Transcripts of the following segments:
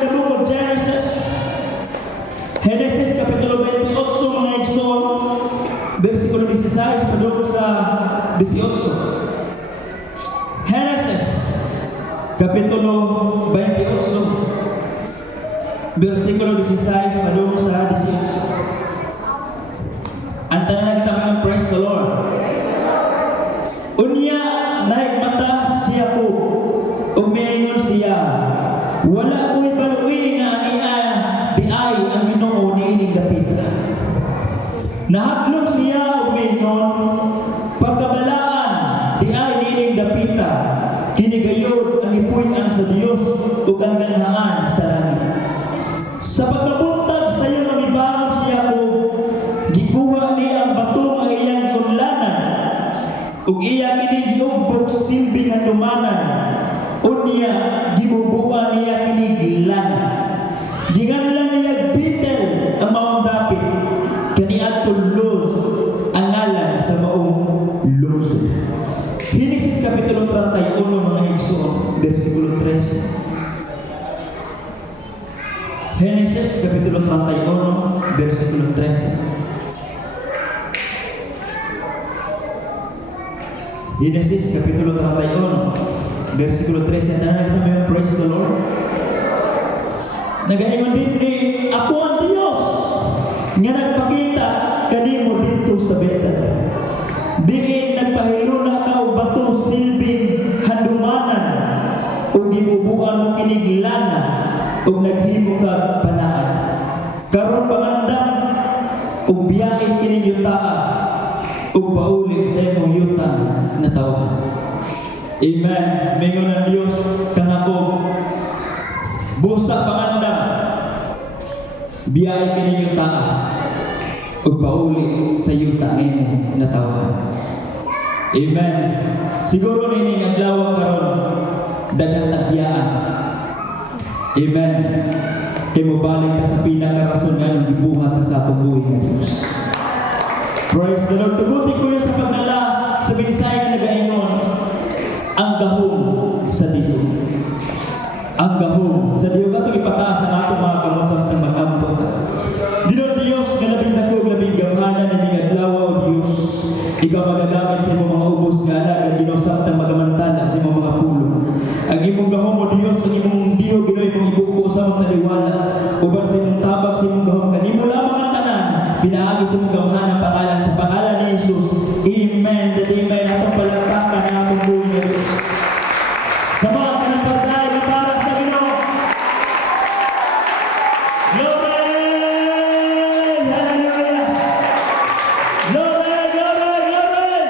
in the book of Genesis. Genesis Kapitulo 28, mga igsoon, versikulo 16, padulong sa 18. Genesis Kapitulo 28, versikulo 16, padulong sa 18. Antanan na kita mga praise the Lord. Unya naigmata siya ko, umiingon siya, wala ko'y baluwi nga di ay ang Ginoo niining dapita. Nahaklog siya umiingon, pagkabalaan di ay niining dapita, kinigayod ang ipuyan sa Diyos ug ang ganahan sa langit. Sa pagkabuntag sa iyo ng ibabaw siya ko, gikuha niya ang batong ang iyang kunlanan, ug iya kini giugbog silbi nga dumanan, unya gibubuan niya kini gilanan. Ginganlan niya Betel ang maong dapit, kaniadtong Luz ang ngalan sa maong lungsod. Genesis Kapitulo 31, mga igsoon, versikulo 13. Genesis Kapitulo 31, versikulo 13. Genesis Kapitulo 31, versikulo 13. Tanan kita may praise the Lord. Nagaingon din ni ako ang Dios nga nagpakita kanimo dito sa Betel. Diin nagpahiluna ka og bato silbing handumanan ug gibubuan mo kiniglana ug naghimo ka panaan. Karon pangandam ug biyahe kini yutaa ug pauli sa imong yuta na tawo. Amen. Mingon ang Dios kangako busa pangandam biyahe kini yutaa ug pauli sa yuta nimo na tawo. Amen. Siguro nini adlaw karon daghang tagyaan. Amen. Kay mobalik ka sa pinakarason nga ng gibuhat sa atong buhay nga Dios. Praise the Lord. Tubuti ko sa pagdala sa mensahe nga nagaingon ang gahom sa Dios. Ang gahom sa Dios ato ipataas ang atong mga kamot sa atong mag-ambot. Dino Dios nga labing dako labing gamhanan ni adlaw o Dios. Ikaw magagamit sa imong mga ubos nga alaga Ginoo samtang magamantala sa imong mga pulo. Ang imong gahom o Dios, ang imong Dios Ginoo imong ibubuo sa imong taliwala uban sa imong tabag sa imong gahom kanimo lamang ang tanan pinaagi sa imong gamhanan pangalan sa pangalan ni Jesus. Amen. That amen. Atong palakpakan na atong buhay na Diyos. Kama ka ng pagdahil para sa Ginoo. Glory! Hallelujah! Glory! Glory! Glory!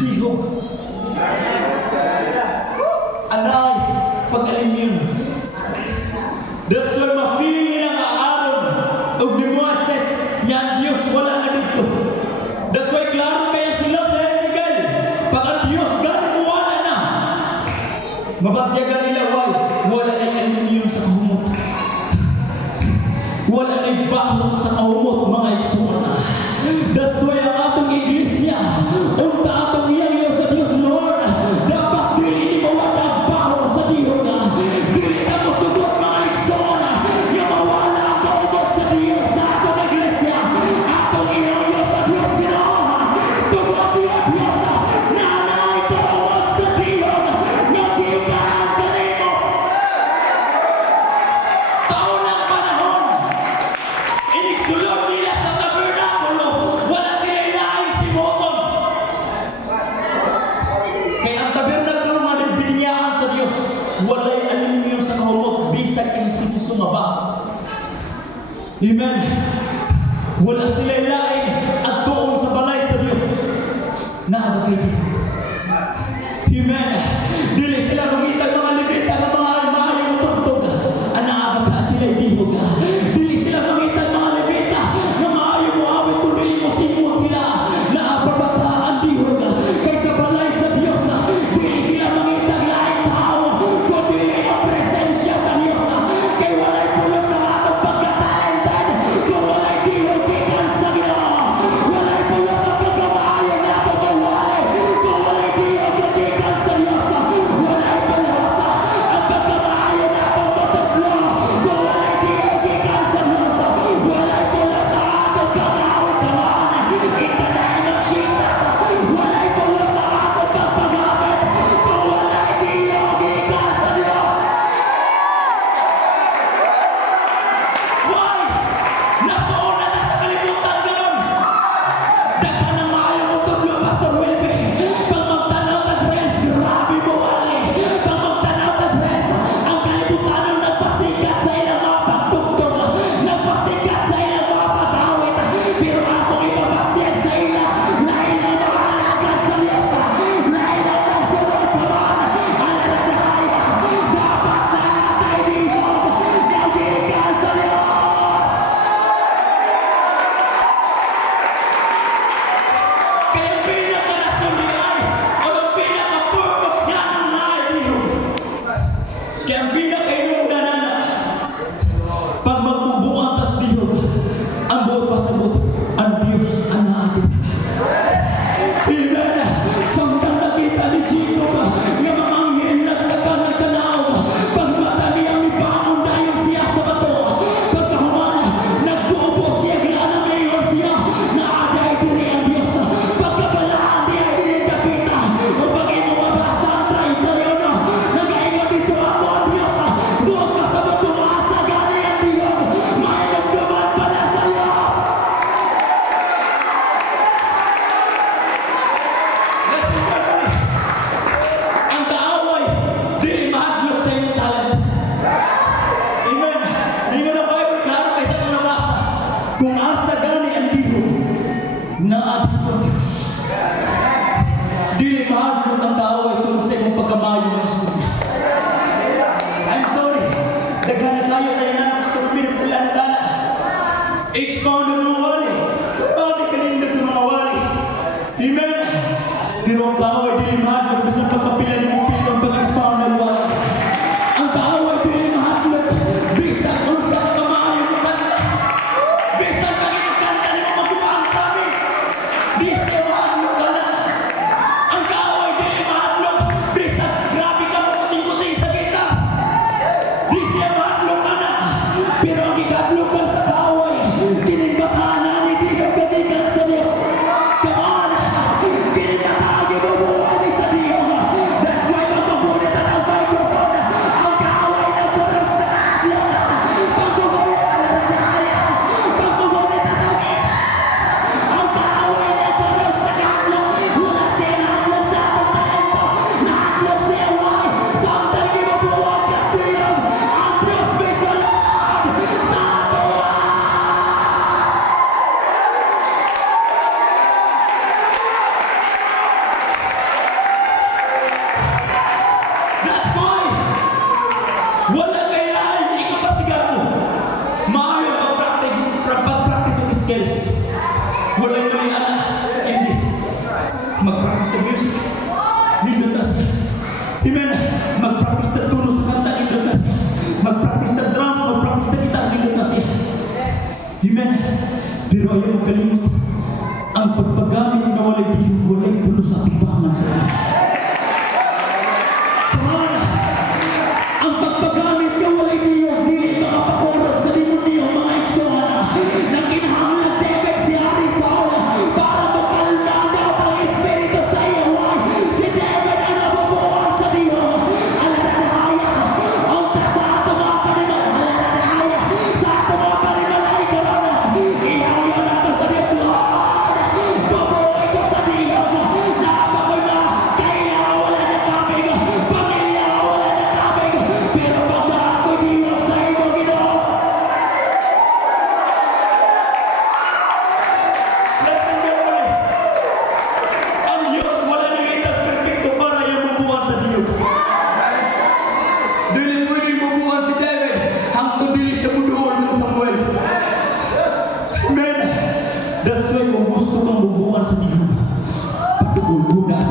Dihog. Anay, pag-alim yun. That's why ma-feeling ang aaron o ni Moises niya ang Diyos wala na dito. That's why klaro kaya sila sa Ezekiel. Pag ang Diyos gano'n wala na. Mapagyagan nila wala na aluminum sa kahumot. Wala na baho sa kahumot mga iksuna. That's why ang atong iglesia, unta atong iyayo sa Diyos Lord, dapat dili mawala ang baho sa Diyos na. Dili na mo sugot mga iksuna, nga mawala ang kahumot sa Diyos sa atong iglesia. Atong iyayo sa Diyos Ginoon, tugod ang Diyos na nanay kahumot sa Diyos, nga di ka ang kanimo. Sa unang panahon, inigsulod nila sa tabernakulo, wala sila ilaing si Moton. Kaya ang tabernakulo manibiniyaan sa Diyos, wala'y aluminum sa kahumot, bisag ang sige sumaba. Amen. Wala sila ilaing at doon sa balay sa Diyos. Naabagay din. Amen. Dili sila mangitag mga libita ng mga almayong tugtog. Anaabagay sila ibihog. Dili sila mangitag mga libita na maayo mo awit tuloy mo simon sila. Naabagay ang bihog. Kaysa balay sa Diyos, dili sila mangitag laing tao. Kundi ang presensya sa Diyos. Kay walay pulos sa atong pagkatalented. Kung walay bihog, ikan sa Ginoo. Walay pulos sa pagkamaayo na atong kawalay. Kung walay bihog, ikan sa Diyos. Walay pulos ang pagkamaayo na atong matutlo. Kung walay bihog, ikan sa Diyos. Walay pulos sa atong kamaaw-kawan. In the name of Jesus. Walay pulos sa atong pagpagamit. Kung walay bihog, ikan sa Diyos. Why? Nasa una na sa kalibutan ganon. Daghan ang maayo mo tuglo, Pastor Wilby. Pag magtanaw ka, friends, grabe mo wali. Pag magtanaw ka, friends, ang kalibutan ang nagpasikat sa ilang mga pagtugtog, nagpasikat sa ilang mga pag-awit. Pero ako ibabagyan sa ilang lain ang mga alagad sa Diyos. Lain ang nagsunod pa man. Alalagaya, dapat lahat ay bihog. Nagikan sa Diyos. Kaya ang pinaka-rasyonal o ang pinaka-purpose niya ng naibihog. Kaya ang pinaka-inungdanan na pag magbubuang tas bihog, ang buong pasabot, ang Diyos ang naatin. Amen. Samtang nakita ni Chico nga mamanghin nagsaka nagtanaw, pag mata niyang ibangon dayon siya sa bato, pagkahuman nagbubo siya gilala ngayon siya naaday diri ang Diyos. Pagkabalaan niya dinidapita o pag inumabasa ang tayo-tayo nagaingat dito ako ang Diyos. Buong kasabot tumaasa gali ang bihog, mainumduman pala sa Diyos. Listen carefully. Ang kaaway, dili mahadlok sa iyong talent. Amen. Ninyo na Bible, klaro kaysa na nabasa. Kung asa gani ang bihog, naadit ko Diyos. Dili mahadlok ang kaaway kung sa iyong pagkamayo ng istorya. I'm sorry. Daghan na tayo tayo na ng gusto pinagpula na tala. Expound ang mga wali. Bakit kanindot sa mga wali? Amen. Pero ang kaaway dili mahadlok bisan pagkapila ni mo pito ang pag-expound ng wali. Ang kaaway dili mahadlok bisan unsa ka kamaayo mo kanta. Bisan pag-ikanta ni mo magubaan sa amin. Di siya mahadlok ka na. Ang kaaway dili mahadlok bisan grabe ka mo kuting-kuting sa kita. Di siya mahadlok ka na. Pero ang ikadlokan sa kaaway, kinibatahan na ni Diyos katikan sa Diyos. Come on! Kinibatahan niyo mo buhay sa Diyos. That's why mag-practice ng music. Nindot na siya. Amen. Mag-practice ng tulo sa kanta. Nindot na siya. Mag-practice ng drums. Mag-practice ng guitar. Nindot na siya. Amen. Pero ayaw magkalimot. Ang pagpagamit na walay puno sa timbangan sa Diyos. Come on. Ang pagpagamit na walay diyo, dili makapakorog sa demonyo mga igsoon. Nang kinahanglan David si Ari Saul para makalma daw ang espiritu sa iyo. Si David ang nabubuhay sa Diyo. Alaranhaya, ang sa ato mga panimal. Alaranhaya, sa ato mga panimalay korona. Ihaw-yaw nato sa Diyos, Lord. Babuhay ko sa Diyo. Laban ko na, kailangan wala na kapig. Pamilya wala na kapig. Pero pagka ako Diyo sa iyo, Ginoo. Ang Diyos wala nang itag perfecto para yung bubuhan sa Diyo. Dili pwede bubuhan si David hangtod dili siya buduol ng Samuel. Amen. That's why kung gusto kang bubuhan sa Diyo, patuol muna sa